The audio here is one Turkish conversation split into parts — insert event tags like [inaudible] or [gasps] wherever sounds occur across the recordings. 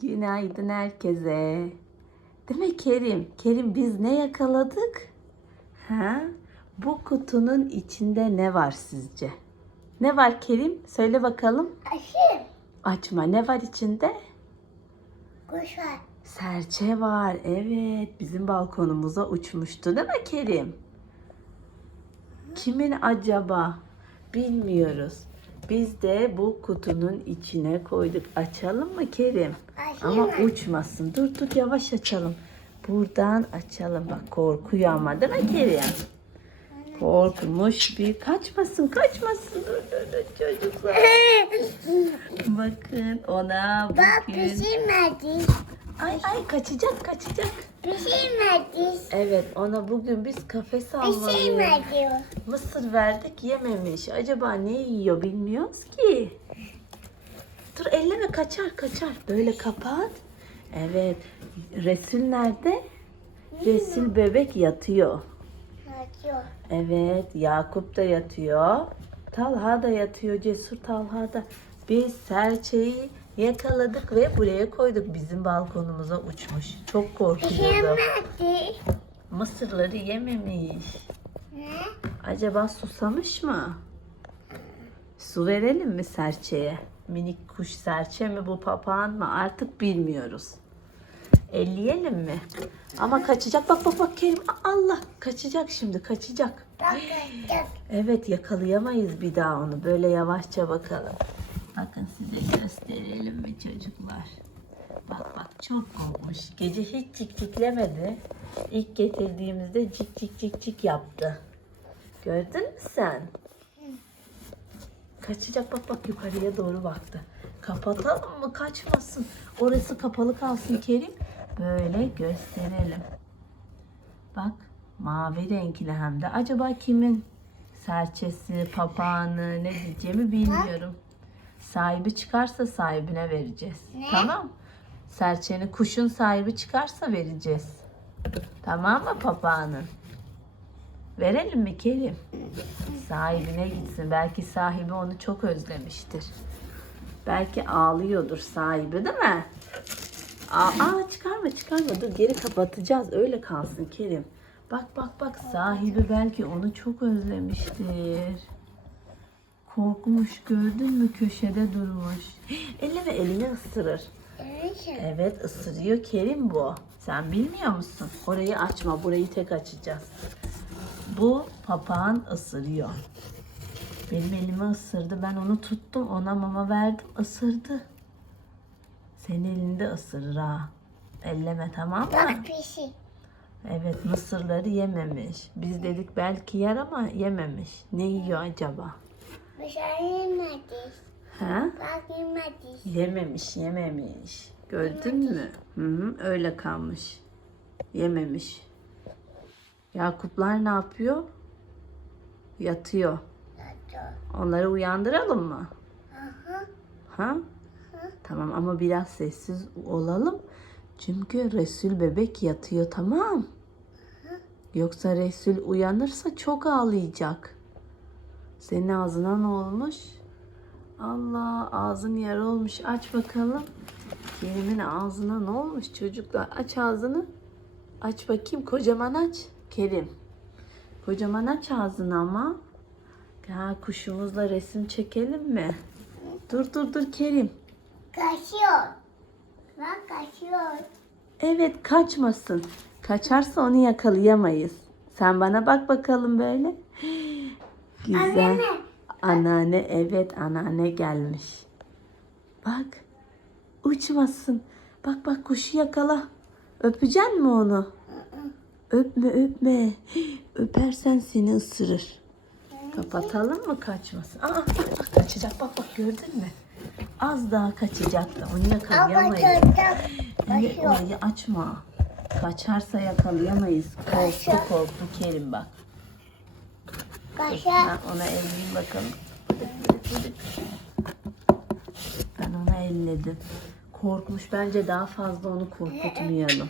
Günaydın herkese. Değil mi Kerim? Kerim biz ne yakaladık? Ha? Bu kutunun içinde ne var sizce? Ne var Kerim? Söyle bakalım. Aşı. Açma. Ne var içinde? Kuş var. Serçe var. Evet. Bizim balkonumuza uçmuştu değil mi Kerim? Kimin acaba? Bilmiyoruz. Biz de bu kutunun içine koyduk. Açalım mı Kerim? Aşı Ama uçmasın. Dur dur yavaş açalım. Buradan açalım. Bak korkuyor ama değil mi Kerim? Korkmuş bir kaçmasın kaçmasın. Dur dur dur çocuklar. [laughs] Bakın ona Bak bugün. pişirmedi. Ay ay kaçacak kaçacak. Pişirmedi. Evet ona bugün biz kafes almalıyız. Pişirmedi. Mısır verdik yememiş. Acaba ne yiyor bilmiyoruz ki. Dur elleme kaçar kaçar. Böyle kapat. Evet. Resul nerede? Resul bebek yatıyor. Atıyor. Evet Yakup da yatıyor. Talha da yatıyor. Cesur Talha da. Biz serçeyi yakaladık ve buraya koyduk. Bizim balkonumuza uçmuş. Çok korkuyordu. Pişirmedi. Mısırları yememiş. Ne? Acaba susamış mı? Su verelim mi serçeye? Minik kuş serçe mi bu papağan mı artık bilmiyoruz. Elleyelim mi? Ama kaçacak. Bak bak bak Kerim. Allah kaçacak şimdi kaçacak. Evet yakalayamayız bir daha onu. Böyle yavaşça bakalım. Bakın size gösterelim mi çocuklar? Bak bak çok korkmuş. Gece hiç cik ciklemedi. İlk getirdiğimizde cik cik cik cik yaptı. Gördün mü sen? Kaçacak bak bak yukarıya doğru baktı. Kapatalım mı kaçmasın. Orası kapalı kalsın Kerim. Böyle gösterelim. Bak mavi renkli hem de. Acaba kimin serçesi, papağanı ne diyeceğimi bilmiyorum. Sahibi çıkarsa sahibine vereceğiz. Ne? Tamam. Serçenin kuşun sahibi çıkarsa vereceğiz. Tamam mı papağanın? Verelim mi Kerim? Sahibine gitsin. Belki sahibi onu çok özlemiştir. Belki ağlıyordur sahibi değil mi? Aa, aa, çıkarma çıkarma dur geri kapatacağız öyle kalsın Kerim. Bak bak bak sahibi belki onu çok özlemiştir. Korkmuş gördün mü köşede durmuş. [gasps] Elleme elini ısırır. Evet ısırıyor Kerim bu. Sen bilmiyor musun? Orayı açma burayı tek açacağız. Bu papağan ısırıyor. Benim elimi ısırdı. Ben onu tuttum. Ona mama verdim. ısırdı. Senin elinde ısırır ha. Elleme tamam mı? Bak pişir. Evet mısırları yememiş. Biz dedik belki yer ama yememiş. Ne yiyor acaba? Pişirmedi. Ha? Bak. Yememiş, yememiş. Gördün mü? Hı hı, öyle kalmış. Yememiş. Yakuplar ne yapıyor? Yatıyor. Atıyor. Onları uyandıralım mı? Aha. Ha? Tamam ama biraz sessiz olalım. Çünkü Resul bebek yatıyor tamam. Yoksa Resul uyanırsa çok ağlayacak. Senin ağzına ne olmuş? Allah ağzın yara olmuş. Aç bakalım. Kerim'in ağzına ne olmuş çocuklar? Aç ağzını. Aç bakayım. Kocaman aç. Kerim. Kocaman aç ağzını ama. Ya kuşumuzla resim çekelim mi? Dur dur dur Kerim. Kaçıyor. Bak kaçıyor. Evet kaçmasın. Kaçarsa onu yakalayamayız. Sen bana bak bakalım böyle. Güzel. Anneanne. Anneanne evet anneanne gelmiş. Bak. Uçmasın. Bak bak kuşu yakala. Öpeceksin mi onu? Öpme öpme. Öpersen seni ısırır. Kapatalım mı kaçmasın? Aa, bak, bak, kaçacak bak bak gördün mü? Az daha kaçacaktı. Onu Ama yakalayamayız. orayı açma. Kaçarsa yakalayamayız. Korktu korktu Kerim bak. Kaçıyor. Ben ona elleyeyim bakalım. Ben ona elledim. Korkmuş. Bence daha fazla onu korkutmayalım.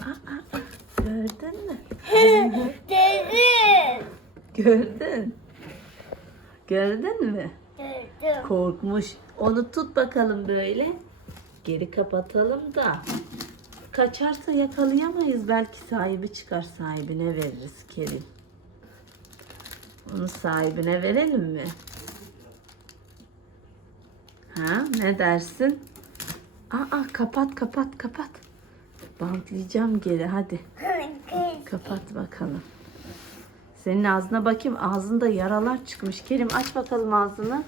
Aa, aa. Gördün mü? [laughs] Dedim. Gördün. Gördün mü? Dedim. Korkmuş. Onu tut bakalım böyle. Geri kapatalım da kaçarsa yakalayamayız. Belki sahibi çıkar sahibine veririz Kerim. Onu sahibine verelim mi? Ha ne dersin? Aa kapat kapat kapat. Bantlayacağım geri hadi. Kapat bakalım. Senin ağzına bakayım. Ağzında yaralar çıkmış. Kerim aç bakalım ağzını.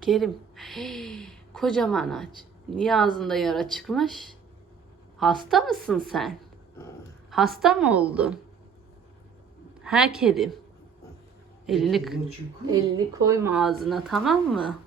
Kerim. [gasps] Kocaman aç. Niye ağzında yara çıkmış? Hasta mısın sen? Hasta mı oldun? Ha Kerim. Elini, elini koyma ağzına tamam mı?